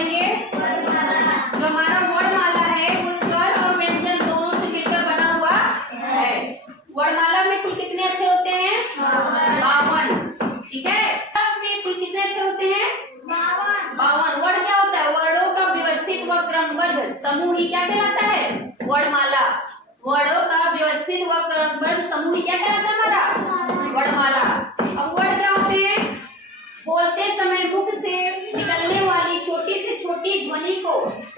पढ़ेंगे? जो हमारा वर्णमाला है वो स्वर और व्यंजन दोनों से मिलकर बना हुआ है। वर्णमाला में कुल कितने अक्षर होते हैं? 52। ठीक है, में कुल कितने अक्षर होते हैं? 52। वर्ण क्या होता है? वर्णों का व्यवस्थित व क्रमबद्ध समूह ही क्या कहलाता है? वर्णमाला। वर्णों का व्यवस्थित व क्रमबद्ध समूह ही क्या कहलाता है हमारा? वर्णमाला। अब वर्ण क्या होते हैं? बोलते समय मुख से निकलने वाली छोटी से छोटी ध्वनि को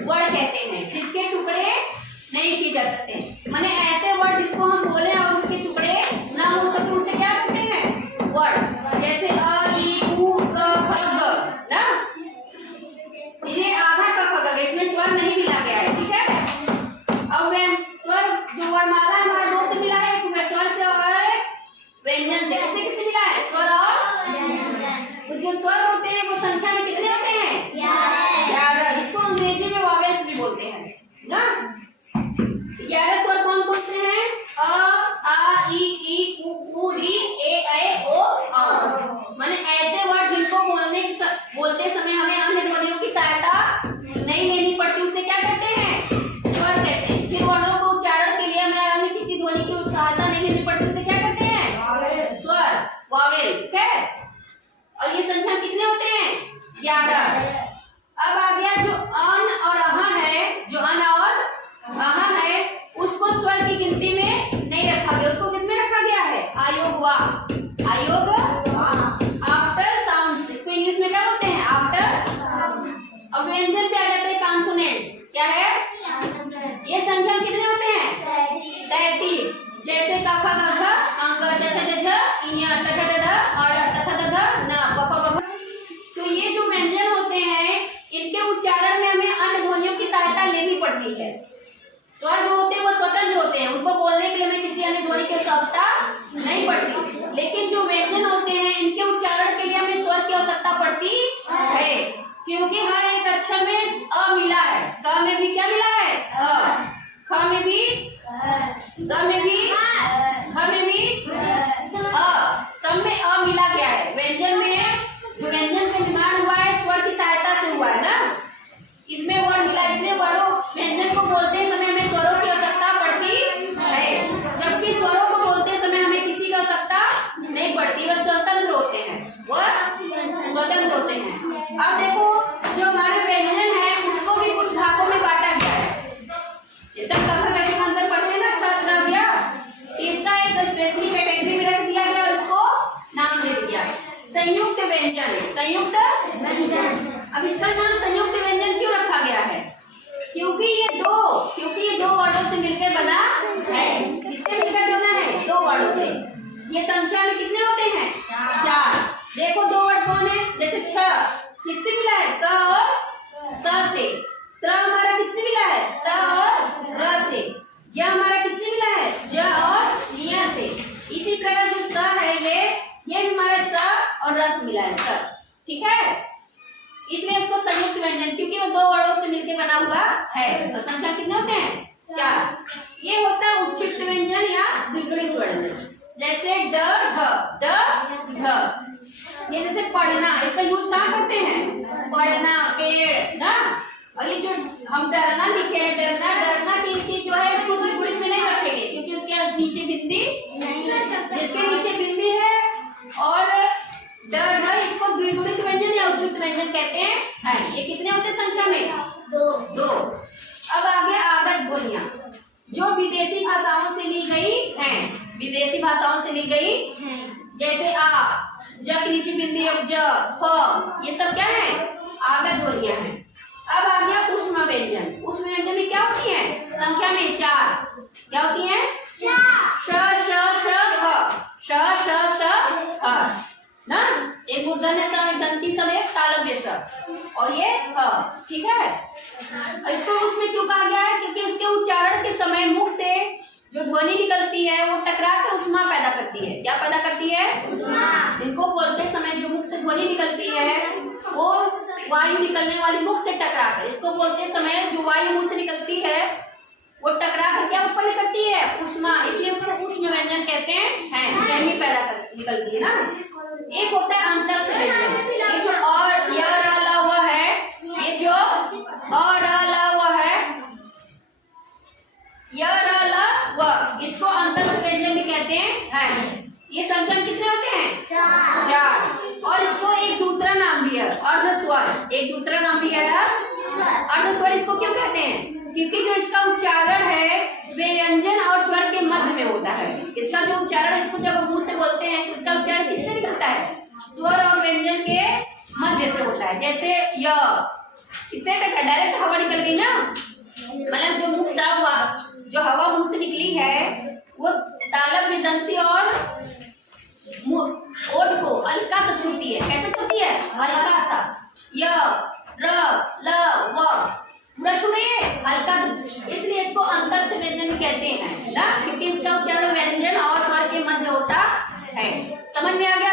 वर्ण कहते हैं, जिसके टुकड़े नहीं किए जा सकते। माने ऐसे वर्ड जिसको हम बोले और उसके टुकड़े ना हो सके उसे क्या कहते हैं? वर्ण। जैसे अ, ई, उ, क, ख, ग ना, इन्हें आधा क, ख, ग, इसमें स्वर नहीं मिला गया है। ठीक है, अब स्वर जो वर्णमाला हमारा दो से मिला है, स्वर से और व्यंजन से। किसे किसे मिला है? स्वर और तो जो स्वर होते हैं वो संख्या में कितने होते हैं? 11। इसको अंग्रेजी में वॉवेल्स भी बोलते हैं ना। 11 स्वर कौन कौन से हैं? अ, आ, ई, उ, री, ए, ऐ, ओ, औ। माने ऐसे वर्ड जिनको बोलते समय हमें अन्य ध्वनियों की सहायता नहीं लेनी पड़ती, उसे क्या कहते हैं? स्वर कहते हैं। जिन वर्णों को उच्चारण के लिए हमें अन्य किसी ध्वनि की सहायता नहीं लेनी पड़ती उसे क्या कहते हैं? स्वर, वॉवेल। ठीक है, और ये संख्या कितने होते हैं? 11। अब आ गया जो अन और अहा है, जो अन और अहा है उसको स्वर की गिनती में नहीं रखा गया। उसको किसमें रखा गया है? आयोगवा। आयोग आफ्टर साउंड्स, इसको इंग्लिश में क्या बोलते हैं? आफ्टर। अब व्यंजन पे आ जाते हैं कॉन्सोनेंट्स। क्या है? ये संख्या कितने होते हैं? 33। जैसे क, ख, ग, घ, अंक, च, छ, ज, झ, इ, ट, ठ, ड, ढ, अ, थ, थ, द, ध, न, प, फ, ब, भ। तो ये जो व्यंजन होते हैं इनके उच्चारण में हमें अन्य ध्वनियों की सहायता लेनी पड़ती है। स्वर जो होते हैं वो स्वतंत्र होते हैं, उनको बोलने के लिए हमें किसी अन्य ध्वनि की आवश्यकता नहीं पड़ती। लेकिन जो व्यंजन होते हैं इनके उच्चारण के लिए हमें स्वर की आवश्यकता पड़ती है, क्योंकि हर एक अक्षर में अ मिला है। क में भी क्या मिला है? अ। ख में भी, ग में भी, घ में भी अ, सब में अ मिला गया है। व्यंजन में जो व्यंजन का निर्माण हुआ है स्वर की सहायता से हुआ है ना, इसमें वर्ण मिला, इसलिए वर्णों व्यंजन को बोलते समय हमें स्वरों की आवश्यकता पड़ती है, जबकि स्वरों को बोलते समय हमें किसी की आवश्यकता नहीं पड़ती, वह स्वतंत्र होते हैं। अब देखो जो हमारे व्यंजन है उसको भी कुछ भागों में बांटा गया है। जैसे हम अंदर पढ़ते हैं ना छात्र गया, इसका एक स्पेशली कैटेगरी में रख दिया गया और उसको नाम दे दिया संयुक्त व्यंजन। संयुक्त व्यंजन। अब इसका नाम संयुक्त व्यंजन क्यों रखा गया है? क्योंकि ये दो वर्णों से मिलकर बना है। किससे मिलकर बना है? दो वर्णों से। ये संख्या में कितने होते हैं? 4। देखो दो वर्ड कौन है? जैसे छ किससे मिला है? क और स से। त्र हमारा किससे मिला है? त और र से। य हमारा किससे मिला है? ज और य से। इसी प्रकार जो स है ये हमारा स और र से मिला है स। ठीक है, इसलिए इसको संयुक्त व्यंजन, क्योंकि वो दो वर्णों से मिलकर बना हुआ है। तो संख्या कितने होते हैं? 4। ये होता है उच्छिष्ट व्यंजन या द्विगुणित व्यंजन। जैसे ड ढ, ये जैसे पढ़ना, इसका यूज कहाँ करते हैं? पढ़ना, पेड़ ना। और ये जो हम डरना लिखे हैं, डरना की चीज जो है इसको द्विगुणित में नहीं रखेंगे, क्योंकि उसके नीचे बिंदी, जिसके नीचे बिंदी है और ढ, इसको द्विगुणित व्यंजन या उच्चिष्ट व्यंजन कहते हैं। ये कितने होते हैं संख्या में? 2। अब आगे आगत ध्वनियां जो विदेशी भाषाओं से ली गई हैं। विदेशी भाषाओं से ली गई जैसे आ, ज के नीचे बिंदी, अब ज, फ, ये सब क्या है? आगत ध्वनियां हैं। अब आ गया ऊष्म व्यंजन। ऊष्म व्यंजन में क्या होती है? संख्या में 4। क्या होती है? श, श, श, ह ना, एक मूर्धन्य स, एक दंती स, एक तालव्य स और ये ह। ठीक है, इसको उसमें क्यों कहा गया है? क्योंकि उसके उच्चारण के समय मुख से जो ध्वनि निकलती है वो टकरा कर ऊष्मा पैदा करती है। क्या पैदा करती है? इनको बोलते समय जो मुख से ध्वनि निकलती है वो वायु निकलने वाली मुख से टकरा कर, इसको बोलते समय जो वायु मुख से निकलती है वो टकरा कर क्या उत्पन्न करती है? ऊष्मा। इसलिए उसको ऊष्म व्यंजन कहते हैं। गर्मी पैदा कर निकलती है ना। एक होता है अंतस्थ व्यंजन। ये जो और यह रहा हुआ है, ये जो अ र ल व है, य र ल व, इसको अंतस्थ व्यंजन भी कहते हैं। ये संख्या कितने होते हैं? 4। और इसको एक दूसरा नाम भी है अर्धस्वर, एक दूसरा नाम भी है अर्धस्वर। इसको क्यों कहते हैं? क्योंकि जो इसका उच्चारण है व्यंजन और स्वर के मध्य में होता है। इसका जो उच्चारण है, इसको जब हम मुंह से बोलते हैं तो इसका उच्चारण किससे निकलता है? स्वर और व्यंजन के मध्य से होता है। जैसे य, इससे डायरेक्ट हवा निकल गई ना, मतलब जो मुख साफ हुआ, जो हवा मुंह से निकली है वो तालव्य में दंती और ओठ को हल्का सा छूती है। कैसे छूती है? हल्का सा। य र ल व पूरा छू रही है, हल्का सा, इसलिए इसको अंतस्थ व्यंजन कहते हैं ना, क्योंकि इसका उच्चारण व्यंजन और स्वर के मध्य होता है। समझ में आ गया?